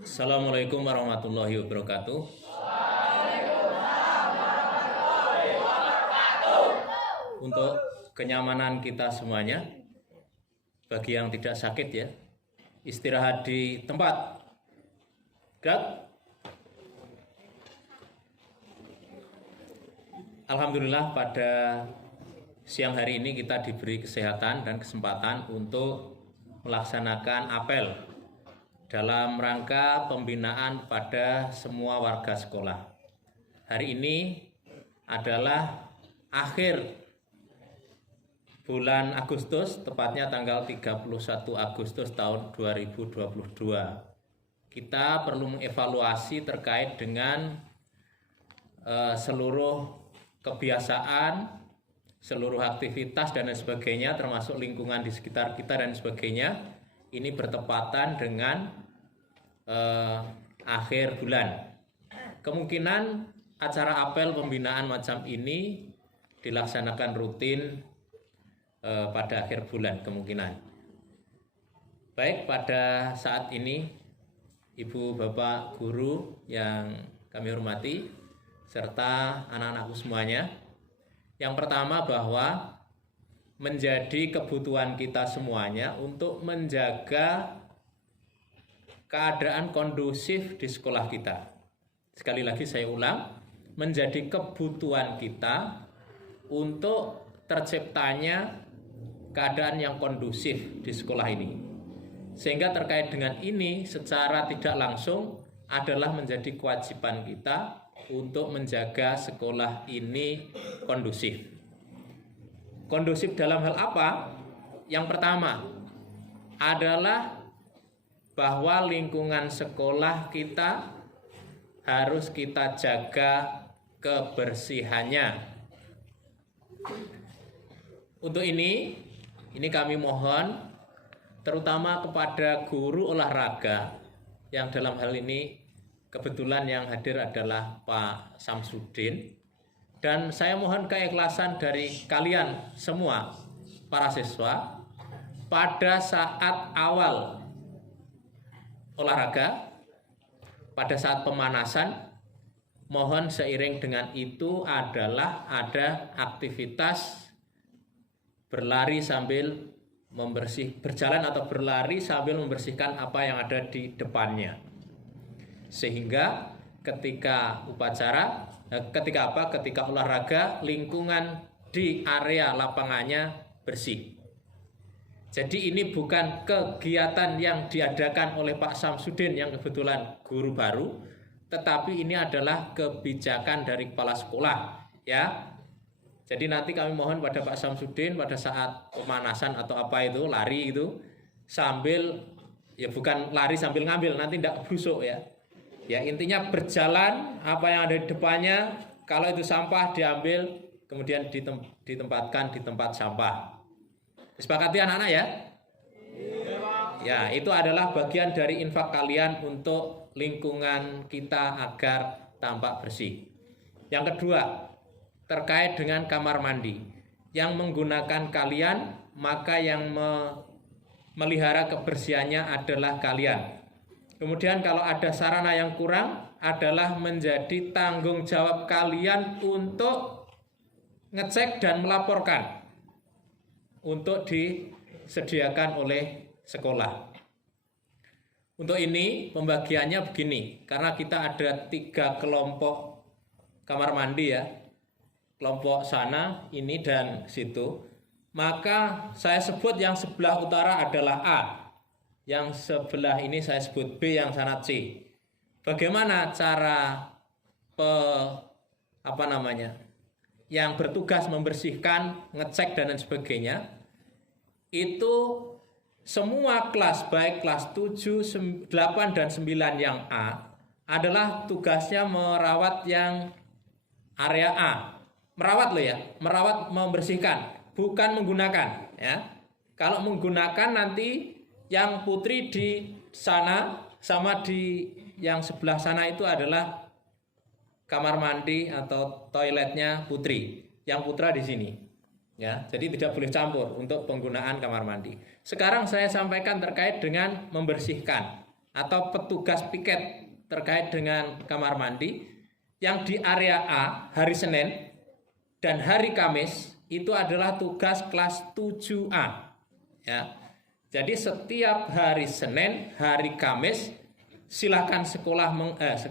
Assalamualaikum warahmatullahi wabarakatuh. Untuk kenyamanan kita semuanya, bagi yang tidak sakit ya, istirahat di tempat. Gerak. Alhamdulillah pada siang hari ini kita diberi kesehatan dan kesempatan untuk melaksanakan apel dalam rangka pembinaan pada semua warga sekolah. Hari ini adalah akhir bulan Agustus, tepatnya tanggal 31 Agustus tahun 2022. Kita perlu mengevaluasi terkait dengan seluruh kebiasaan, seluruh aktivitas dan lain sebagainya, termasuk lingkungan di sekitar kita dan sebagainya. Ini bertepatan dengan akhir bulan. Kemungkinan acara apel pembinaan macam ini dilaksanakan rutin pada akhir bulan kemungkinan. Baik, pada saat ini Ibu Bapak guru yang kami hormati serta anak-anakku semuanya, yang pertama bahwa menjadi kebutuhan kita semuanya untuk menjaga keadaan kondusif di sekolah kita. Sekali lagi saya ulang, menjadi kebutuhan kita untuk terciptanya keadaan yang kondusif di sekolah ini. Sehingga terkait dengan ini secara tidak langsung adalah menjadi kewajiban kita untuk menjaga sekolah ini kondusif. Kondusif dalam hal apa? Yang pertama adalah bahwa lingkungan sekolah kita harus kita jaga kebersihannya. Untuk ini kami mohon terutama kepada guru olahraga yang dalam hal ini kebetulan yang hadir adalah Pak Samsudin, dan saya mohon keikhlasan dari kalian semua para siswa pada saat awal olahraga, pada saat pemanasan, mohon seiring dengan itu adalah ada aktivitas berlari sambil berjalan atau berlari sambil membersihkan apa yang ada di depannya. Sehingga ketika upacara, ketika olahraga, lingkungan di area lapangannya bersih. Jadi ini bukan kegiatan yang diadakan oleh Pak Samsudin yang kebetulan guru baru, tetapi ini adalah kebijakan dari kepala sekolah, ya. Jadi nanti kami mohon pada Pak Samsudin pada saat pemanasan atau apa itu, lari itu, sambil, ya bukan lari sambil ngambil, nanti tidak busuk ya. Ya intinya berjalan, apa yang ada di depannya, kalau itu sampah diambil, kemudian ditempatkan di tempat sampah. Disepakati anak-anak ya? Ya, itu adalah bagian dari infak kalian untuk lingkungan kita agar tampak bersih. Yang kedua, terkait dengan kamar mandi. Yang menggunakan kalian, maka yang memelihara kebersihannya adalah kalian. Kemudian kalau ada sarana yang kurang, adalah menjadi tanggung jawab kalian untuk ngecek dan melaporkan untuk disediakan oleh sekolah. Untuk ini pembagiannya begini, karena kita ada 3 kelompok kamar mandi ya, kelompok sana, ini dan situ, maka saya sebut yang sebelah utara adalah A, yang sebelah ini saya sebut B, yang sana C. Bagaimana cara yang bertugas membersihkan, ngecek dan lain sebagainya, itu semua kelas, baik kelas 7, 8 dan 9 yang A adalah tugasnya merawat yang area A. Merawat loh ya, merawat, membersihkan, bukan menggunakan ya. Kalau menggunakan nanti yang putri di sana sama di yang sebelah sana itu adalah kamar mandi atau toiletnya putri, yang putra di sini. Ya, jadi tidak boleh campur untuk penggunaan kamar mandi. Sekarang saya sampaikan terkait dengan membersihkan. atau petugas piket terkait dengan kamar mandi yang di area A hari Senin dan hari Kamis itu adalah tugas kelas 7A. Ya. Jadi setiap hari Senin, hari Kamis silakan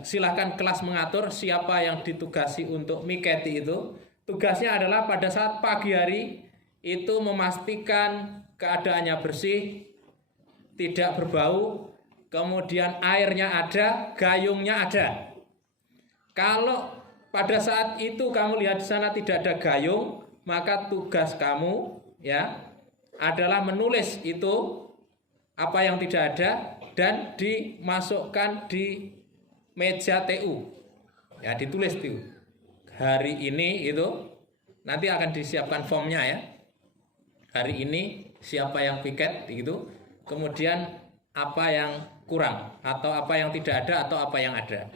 silakan kelas mengatur siapa yang ditugasi untuk miketi itu. Tugasnya adalah pada saat pagi hari itu memastikan keadaannya bersih, tidak berbau, kemudian airnya ada, gayungnya ada. Kalau pada saat itu kamu lihat di sana tidak ada gayung, maka tugas kamu ya adalah menulis itu apa yang tidak ada dan dimasukkan di meja TU. Ya, ditulis itu. Hari ini itu nanti akan disiapkan formnya ya. Hari ini siapa yang piket gitu. Kemudian apa yang kurang atau apa yang tidak ada atau apa yang ada.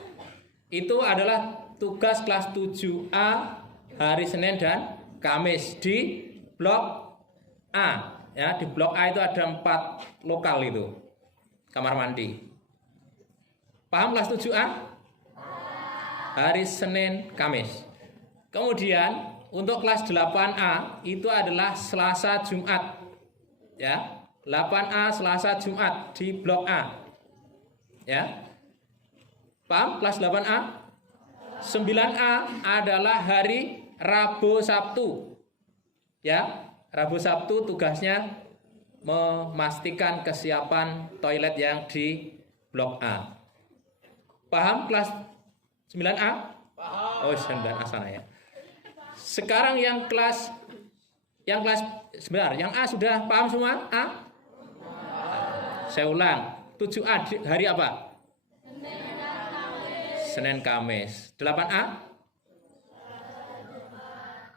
Itu adalah tugas kelas 7A hari Senin dan Kamis di blok A. Ya, di blok A itu ada 4 lokal itu kamar mandi. Paham kelas 7A? Hari Senin, Kamis. Kemudian untuk kelas 8A itu adalah Selasa, Jumat. Ya, 8A Selasa, Jumat di blok A. Ya. Paham kelas 8A? 9A adalah hari Rabu, Sabtu. Ya, Rabu Sabtu tugasnya memastikan kesiapan toilet yang di blok A. Paham kelas 9A? Paham. Oh, 9A sana ya. Sekarang yang sebentar, yang A sudah paham semua? A? Saya ulang. 7A hari apa? Senin, Kamis. 8A?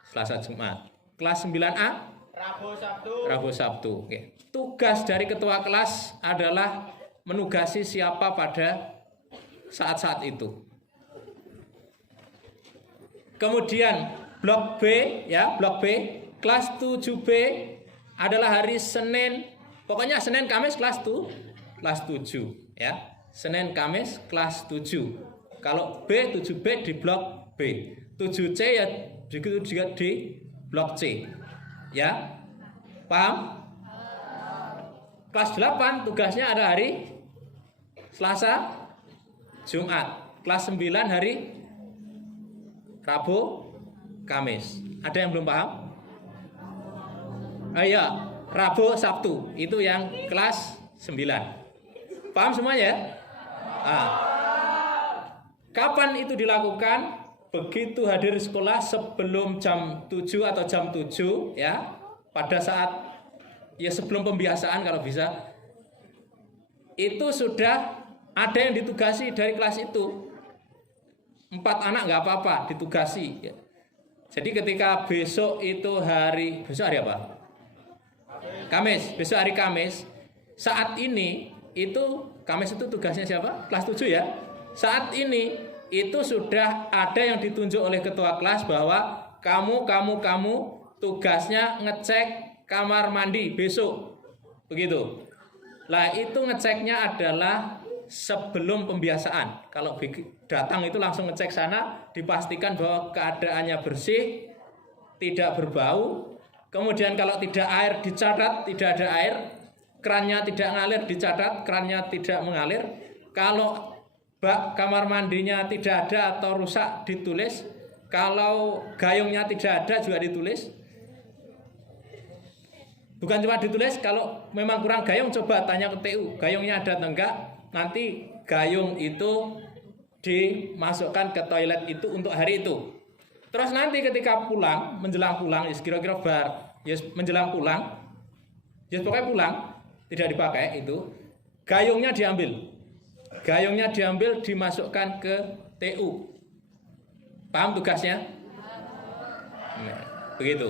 Selasa, Jumat. Kelas 9A? Rabu, Sabtu. Oke. Tugas dari ketua kelas adalah menugasi siapa pada saat-saat itu. Kemudian blok B ya, blok B kelas 7B adalah hari Senin. Pokoknya Senin Kamis kelas 7 ya. Senin Kamis kelas 7. Kalau B 7B di blok B. 7C ya begitu juga di blok C. Ya. Paham? Kelas 8 tugasnya ada hari Selasa, Jumat. Kelas 9 hari Rabu, Kamis. Ada yang belum paham? Iya, Rabu, Sabtu. Itu yang kelas 9. Paham semuanya? Nah, kapan itu dilakukan? Begitu hadir sekolah sebelum jam 7 atau jam 7 ya. Pada saat ya sebelum pembiasaan kalau bisa. Itu sudah ada yang ditugasi dari kelas itu. 4 anak nggak apa-apa ditugasi ya. Jadi ketika besok hari apa? Kamis, besok hari Kamis. Saat ini itu Kamis itu tugasnya siapa? Kelas 7 ya. Saat ini itu sudah ada yang ditunjuk oleh ketua kelas bahwa kamu tugasnya ngecek kamar mandi besok. Begitu. Lah itu ngeceknya adalah sebelum pembiasaan. Kalau datang itu langsung ngecek sana, dipastikan bahwa keadaannya bersih, tidak berbau. Kemudian kalau tidak air dicatat, tidak ada air, kerannya tidak ngalir dicatat, kerannya tidak mengalir. Kalau bak kamar mandinya tidak ada atau rusak ditulis. Kalau gayungnya tidak ada juga ditulis. Bukan cuma ditulis, kalau memang kurang gayung coba tanya ke TU, gayungnya ada atau enggak. Nanti gayung itu dimasukkan ke toilet itu untuk hari itu. Terus nanti ketika pulang, menjelang pulang, kira-kira menjelang pulang, pokoknya pulang, tidak dipakai itu, gayungnya diambil. Gayungnya diambil, dimasukkan ke TU. Paham tugasnya? Nah, begitu.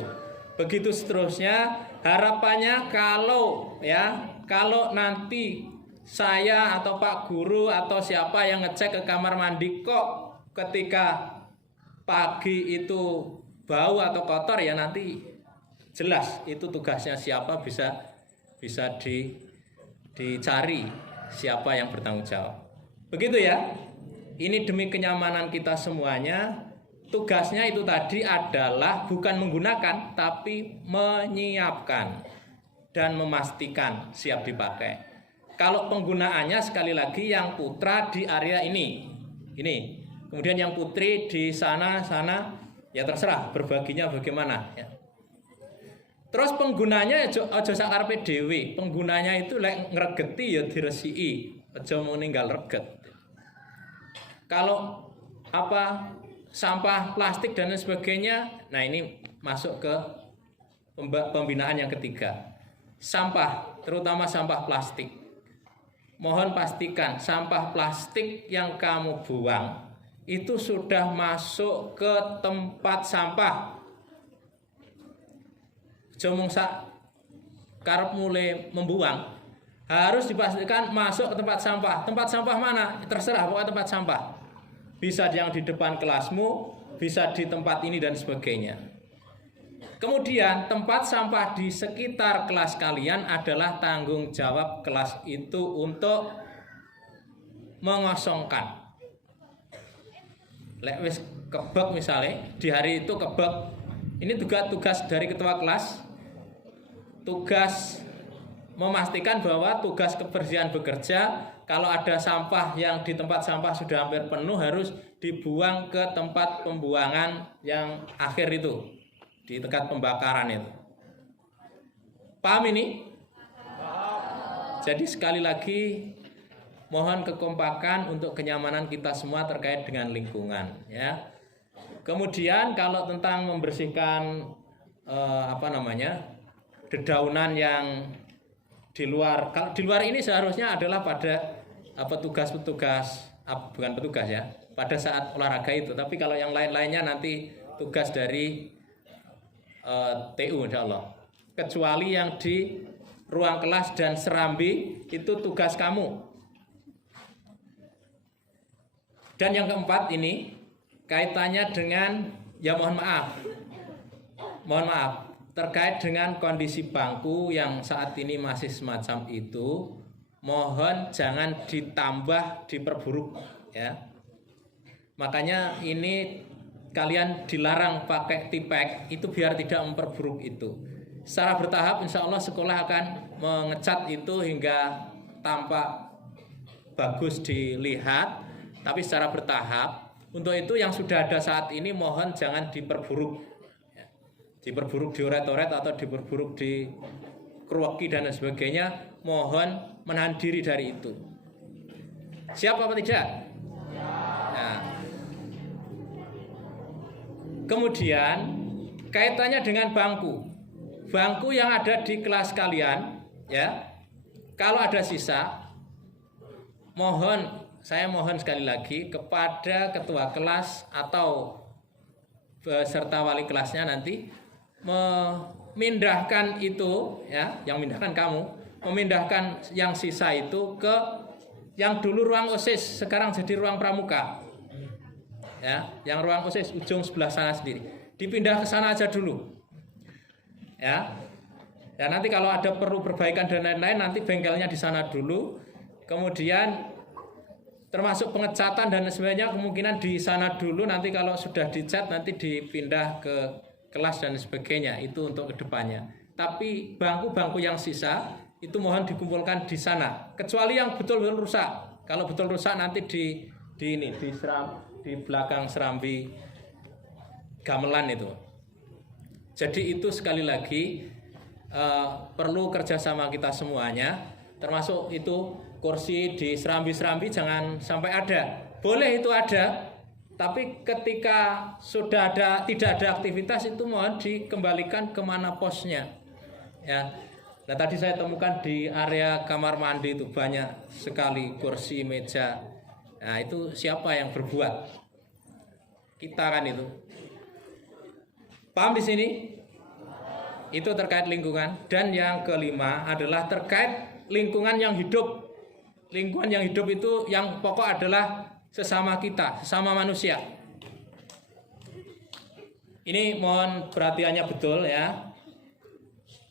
Begitu seterusnya, harapannya kalau nanti saya atau Pak Guru atau siapa yang ngecek ke kamar mandi kok ketika pagi itu bau atau kotor, ya nanti jelas itu tugasnya siapa, bisa dicari siapa yang bertanggung jawab. Begitu ya. Ini demi kenyamanan kita semuanya. Tugasnya itu tadi adalah bukan menggunakan, tapi menyiapkan dan memastikan siap dipakai. Kalau penggunaannya sekali lagi yang putra di area ini. Kemudian yang putri di sana, ya terserah berbaginya bagaimana ya. Terus penggunanya aja sak karepe dhewe. Penggunanya itu lek ngregeti ya diresiki, aja mau ninggal reget. Kalau sampah plastik dan lain sebagainya, nah ini masuk ke pembinaan yang ketiga. Sampah, terutama sampah plastik. Mohon pastikan sampah plastik yang kamu buang itu sudah masuk ke tempat sampah. Jomong sak karep mulai membuang, harus dipastikan masuk ke tempat sampah. Tempat sampah mana? Terserah, pokoknya tempat sampah. Bisa yang di depan kelasmu, bisa di tempat ini dan sebagainya. Kemudian tempat sampah di sekitar kelas kalian adalah tanggung jawab kelas itu untuk mengosongkan. Lek wis kebek misalnya, di hari itu kebek. Ini juga tugas dari ketua kelas. Tugas memastikan bahwa tugas kebersihan bekerja, kalau ada sampah yang di tempat sampah sudah hampir penuh harus dibuang ke tempat pembuangan yang akhir itu, di dekat pembakaran itu. Paham ini? Jadi sekali lagi mohon kekompakan untuk kenyamanan kita semua terkait dengan lingkungan ya. Kemudian kalau tentang membersihkan dedaunan yang di luar. Kalau di luar ini seharusnya adalah pada petugas-petugas, bukan petugas ya, pada saat olahraga itu. Tapi kalau yang lain-lainnya nanti tugas dari TU insya Allah. Kecuali yang di ruang kelas dan serambi itu tugas kamu. Dan yang keempat ini kaitannya dengan mohon maaf terkait dengan kondisi bangku yang saat ini masih semacam itu, mohon jangan diperburuk ya. Makanya ini kalian dilarang pakai tipek itu biar tidak memperburuk itu. Secara bertahap insya Allah sekolah akan mengecat itu hingga tampak bagus dilihat, tapi secara bertahap. Untuk itu yang sudah ada saat ini mohon jangan diperburuk. Diperburuk dioret-oret atau diperburuk di keruaki dan sebagainya, mohon menahan diri dari itu. Siap apa tidak? Nah. Kemudian kaitannya dengan bangku yang ada di kelas kalian ya, kalau ada sisa saya mohon sekali lagi kepada ketua kelas atau beserta wali kelasnya nanti memindahkan itu ya, yang mindahkan kamu, memindahkan yang sisa itu ke yang dulu ruang OSIS sekarang jadi ruang pramuka. Ya, yang ruang OSIS ujung sebelah sana sendiri. Dipindah ke sana aja dulu. Ya. Ya nanti kalau ada perlu perbaikan dan lain-lain nanti bengkelnya di sana dulu. Kemudian termasuk pengecatan dan sebagainya kemungkinan di sana dulu, nanti kalau sudah dicat nanti dipindah ke kelas dan sebagainya, itu untuk kedepannya. Tapi bangku-bangku yang sisa itu mohon dikumpulkan di sana, kecuali yang betul-betul rusak. Kalau betul rusak nanti di belakang serambi gamelan itu. Jadi itu sekali lagi perlu kerjasama kita semuanya, termasuk itu kursi di serambi-serambi jangan sampai ada. Boleh itu ada, tapi ketika sudah tidak ada aktivitas itu mohon dikembalikan kemana posnya. Ya. Nah tadi saya temukan di area kamar mandi itu banyak sekali kursi, meja. Nah itu siapa yang berbuat? Kita kan itu. Paham di sini? Itu terkait lingkungan. Dan yang kelima adalah terkait lingkungan yang hidup. Lingkungan yang hidup itu yang pokok adalah sesama kita, sesama manusia. Ini mohon perhatiannya betul ya,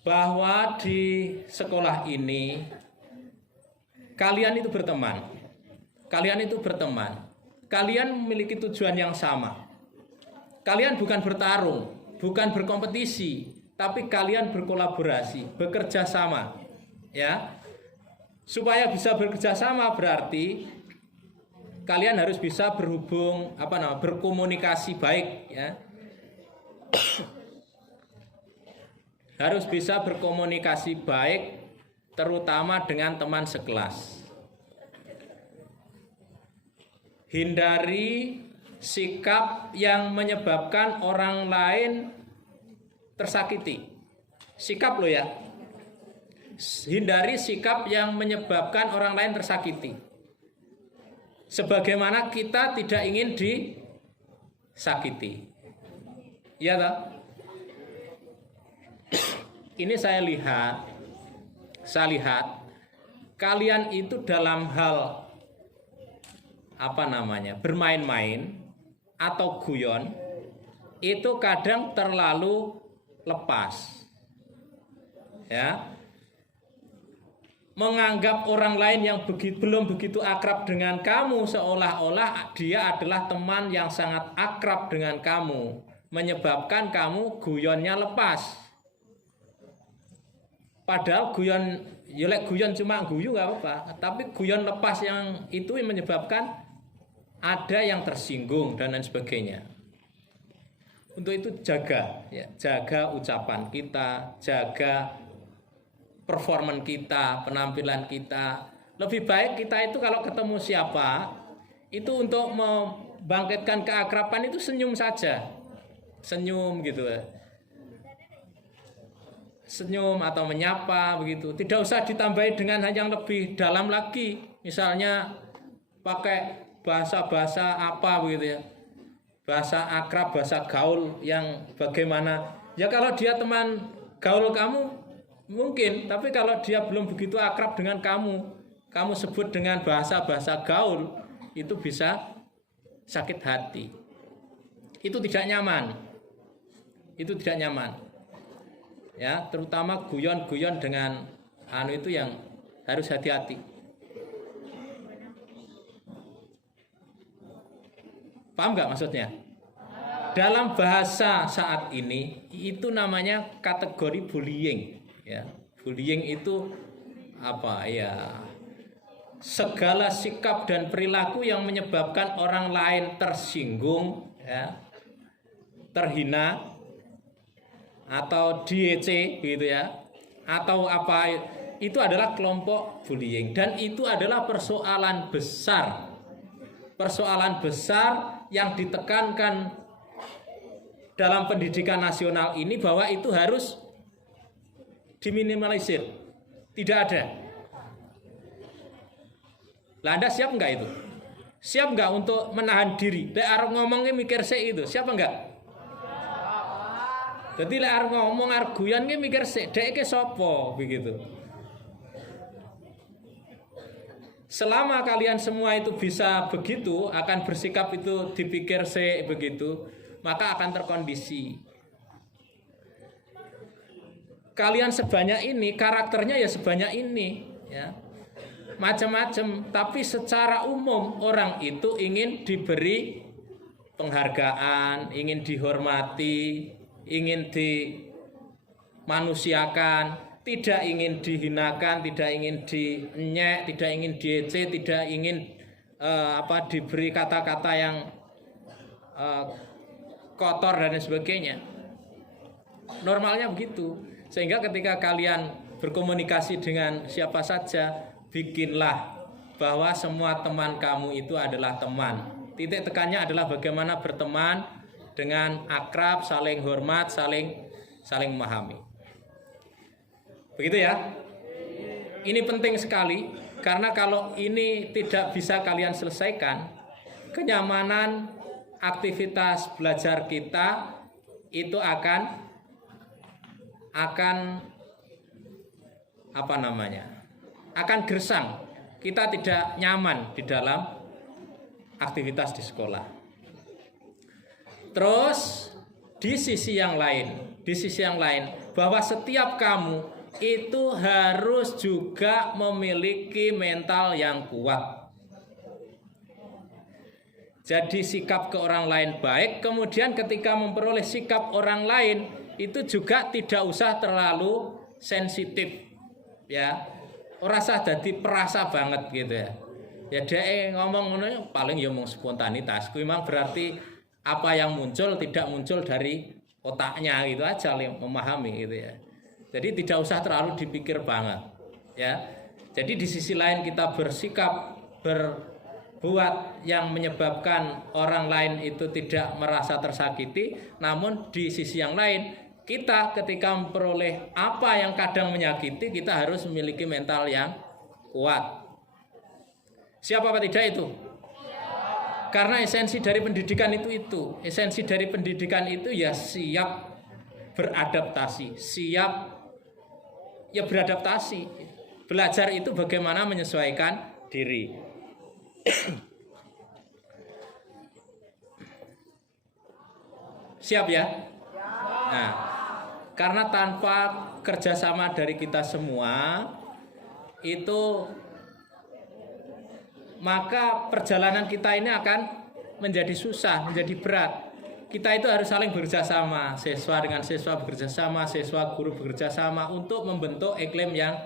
bahwa di sekolah ini kalian itu berteman. Kalian itu berteman. Kalian memiliki tujuan yang sama. Kalian bukan bertarung, bukan berkompetisi, tapi kalian berkolaborasi, bekerja sama. Ya. Supaya bisa bekerja sama berarti kalian harus bisa berkomunikasi baik, ya. Harus bisa berkomunikasi baik, terutama dengan teman sekelas. Hindari sikap yang menyebabkan orang lain tersakiti. Sikap loh ya. Hindari sikap yang menyebabkan orang lain tersakiti. Sebagaimana kita tidak ingin disakiti. Iya tak? Ini saya lihat kalian itu dalam hal bermain-main atau guyon itu kadang terlalu lepas. Ya. Menganggap orang lain yang belum begitu akrab dengan kamu seolah-olah dia adalah teman yang sangat akrab dengan kamu, menyebabkan kamu guyonnya lepas. Padahal guyon cuma guyu nggak apa-apa, tapi guyon lepas yang itu menyebabkan ada yang tersinggung dan lain sebagainya. Untuk itu jaga ucapan kita, jaga performan kita, penampilan kita. Lebih baik kita itu kalau ketemu siapa, itu untuk membangkitkan keakraban itu senyum saja. Senyum gitu. Senyum atau menyapa begitu. Tidak usah ditambahi dengan yang lebih dalam lagi. Misalnya pakai bahasa-bahasa apa begitu ya. Bahasa akrab, bahasa gaul yang bagaimana. Ya kalau dia teman gaul kamu mungkin, tapi kalau dia belum begitu akrab dengan kamu sebut dengan bahasa-bahasa gaul, itu bisa sakit hati. Itu tidak nyaman. Itu tidak nyaman. Ya, terutama guyon-guyon dengan itu yang harus hati-hati. Paham nggak maksudnya? Dalam bahasa saat ini itu namanya kategori bullying. Ya, bullying itu segala sikap dan perilaku yang menyebabkan orang lain tersinggung, ya, terhina, atau diece gitu ya, atau apa, itu adalah kelompok bullying. Dan itu adalah persoalan besar yang ditekankan dalam pendidikan nasional ini, bahwa itu harus diminimalisir. Tidak ada. Lah Anda siap enggak itu? Siap enggak untuk menahan diri? Arep ngomongnya mikir itu, siap enggak? Jadi lek arep ngomong arep guyon ki mikir sik dhek iki sapa begitu. Selama kalian semua itu bisa begitu, akan bersikap itu dipikir sik begitu, maka akan terkondisi. Kalian sebanyak ini, karakternya ya sebanyak ini, ya. Macam-macam, tapi secara umum orang itu ingin diberi penghargaan, ingin dihormati, ingin dimanusiakan, tidak ingin dihinakan, tidak ingin dienyek, tidak ingin diece, tidak ingin diberi kata-kata yang kotor dan sebagainya. Normalnya begitu. Sehingga ketika kalian berkomunikasi dengan siapa saja, bikinlah bahwa semua teman kamu itu adalah teman. Titik tekannya adalah bagaimana berteman dengan akrab, saling hormat, saling memahami. Begitu ya. Ini penting sekali, karena kalau ini tidak bisa kalian selesaikan, kenyamanan aktivitas belajar kita itu akan gersang. Kita tidak nyaman di dalam aktivitas di sekolah. Terus di sisi yang lain, bahwa setiap kamu itu harus juga memiliki mental yang kuat. Jadi sikap ke orang lain baik, kemudian ketika memperoleh sikap orang lain itu juga tidak usah terlalu sensitif, ya. Ora usah dadi perasa banget gitu ya. Ya dia ngomong paling ya ngomong spontanitas. Kuwi memang berarti apa yang muncul tidak muncul dari otaknya gitu aja, memahami gitu ya. Jadi tidak usah terlalu dipikir banget, ya. Jadi di sisi lain kita bersikap berbuat yang menyebabkan orang lain itu tidak merasa tersakiti, namun di sisi yang lain kita ketika memperoleh apa yang kadang menyakiti, kita harus memiliki mental yang kuat. Siapa apa tidak itu? Karena esensi dari pendidikan itu. Esensi dari pendidikan itu ya siap beradaptasi, siap ya beradaptasi. Belajar itu bagaimana menyesuaikan diri. Siap ya? Nah, karena tanpa kerjasama dari kita semua itu, maka perjalanan kita ini akan menjadi susah, menjadi berat. Kita itu harus saling bekerjasama, siswa dengan siswa bekerjasama, siswa guru bekerjasama untuk membentuk iklim yang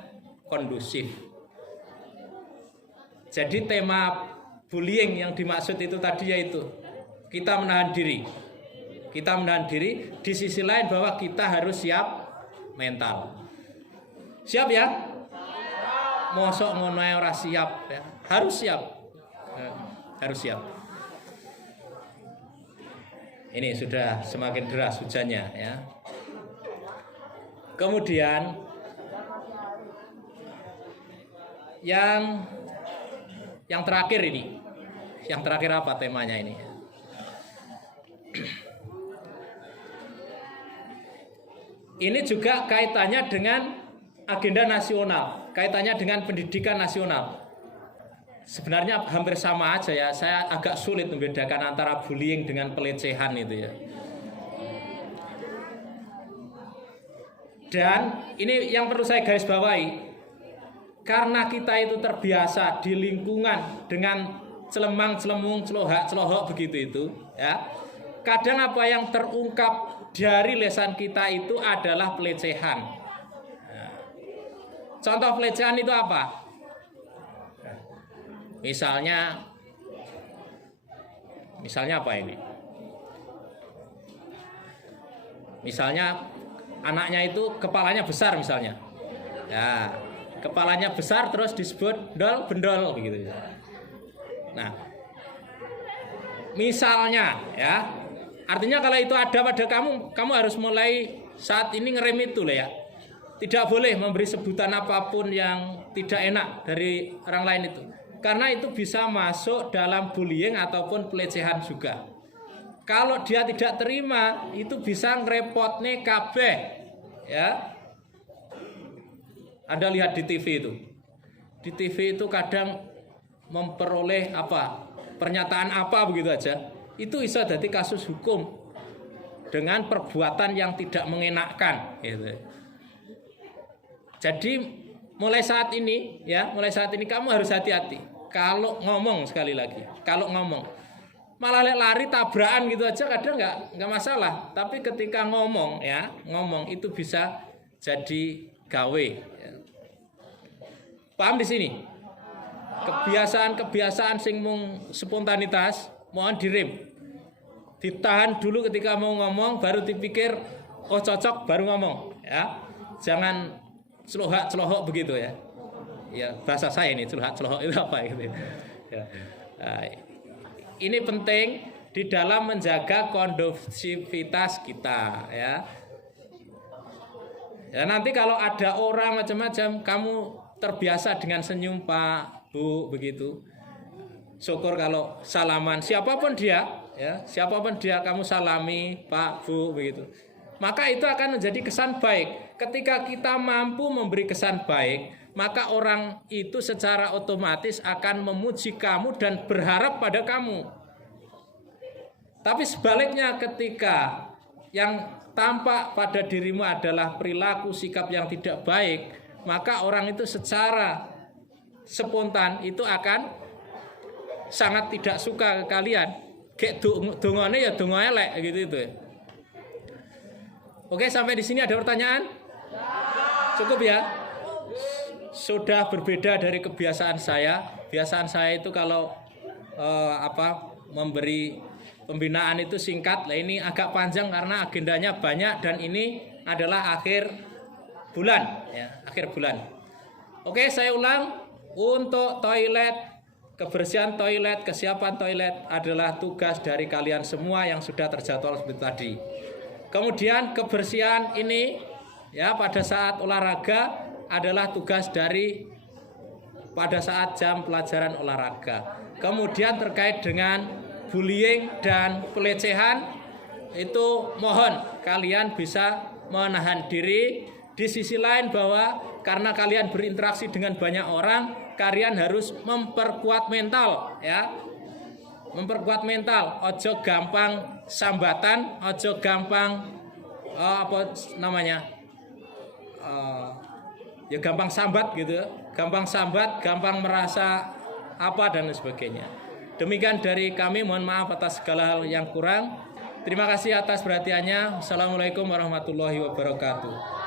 kondusif. Jadi tema bullying yang dimaksud itu tadi yaitu kita menahan diri. Kita menahan diri, di sisi lain bahwa kita harus siap mental. Siap ya? Mosok ngono ora siap ya. Harus siap. Harus siap. Ini sudah semakin deras hujannya ya. Kemudian yang terakhir ini. Yang terakhir apa temanya ini? Ini juga kaitannya dengan agenda nasional, kaitannya dengan pendidikan nasional. Sebenarnya hampir sama aja ya. Saya agak sulit membedakan antara bullying dengan pelecehan itu ya. Dan ini yang perlu saya garis bawahi, karena kita itu terbiasa di lingkungan dengan celemang-celemung, celohak-celohok begitu itu, ya. Kadang apa yang terungkap dari lesan kita itu adalah pelecehan. Nah, contoh pelecehan itu apa? Misalnya apa ini? Misalnya anaknya itu kepalanya besar misalnya. Ya, kepalanya besar terus disebut bendol begitu. Nah, misalnya ya, artinya kalau itu ada pada kamu harus mulai saat ini ngerem itu lah ya. Tidak boleh memberi sebutan apapun yang tidak enak dari orang lain itu. Karena itu bisa masuk dalam bullying ataupun pelecehan juga. Kalau dia tidak terima, itu bisa ngerepotne kabeh. Ya. Anda lihat di TV itu. Di TV itu kadang memperoleh pernyataan begitu aja. Itu bisa jadi kasus hukum dengan perbuatan yang tidak mengenakkan gitu. Jadi mulai saat ini kamu harus hati-hati. Kalau ngomong, sekali lagi, kalau ngomong malah lari tabrakan gitu aja kadang nggak masalah. Tapi ketika ngomong itu bisa jadi gawe. Ya. Paham di sini? Kebiasaan sing mung spontanitas mohon direm. Ditahan dulu ketika mau ngomong, baru dipikir oh cocok baru ngomong ya. Jangan celohak begitu ya. Ya bahasa saya ini celohak itu apa gitu ya. Nah, ini penting di dalam menjaga kondusivitas kita ya. Ya nanti kalau ada orang macam-macam, kamu terbiasa dengan senyum Pak, Bu begitu. Syukur kalau salaman siapapun dia kamu salami Pak, Bu begitu. Maka itu akan menjadi kesan baik. Ketika kita mampu memberi kesan baik, maka orang itu secara otomatis akan memuji kamu dan berharap pada kamu. Tapi sebaliknya ketika yang tampak pada dirimu adalah perilaku sikap yang tidak baik, maka orang itu secara spontan itu akan sangat tidak suka ke kalian. Kayak dongane ya dongo elek gitu itu. Oke, sampai di sini ada pertanyaan? Cukup ya? Sudah berbeda dari kebiasaan saya. Kebiasaan saya itu kalau memberi pembinaan itu singkat. Nah, ini agak panjang karena agendanya banyak dan ini adalah akhir bulan ya, akhir bulan. Oke, saya ulang, untuk toilet, kebersihan toilet, kesiapan toilet adalah tugas dari kalian semua yang sudah terjadwal seperti tadi. Kemudian kebersihan ini ya pada saat olahraga adalah tugas dari pada saat jam pelajaran olahraga. Kemudian terkait dengan bullying dan pelecehan itu mohon kalian bisa menahan diri. Di sisi lain bahwa karena kalian berinteraksi dengan banyak orang, kalian harus memperkuat mental ya. Memperkuat mental, ojo gampang sambatan, ojo gampang ya gampang sambat gitu, gampang sambat, gampang merasa apa dan sebagainya. Demikian dari kami, mohon maaf atas segala hal yang kurang. Terima kasih atas perhatiannya. Assalamualaikum warahmatullahi wabarakatuh.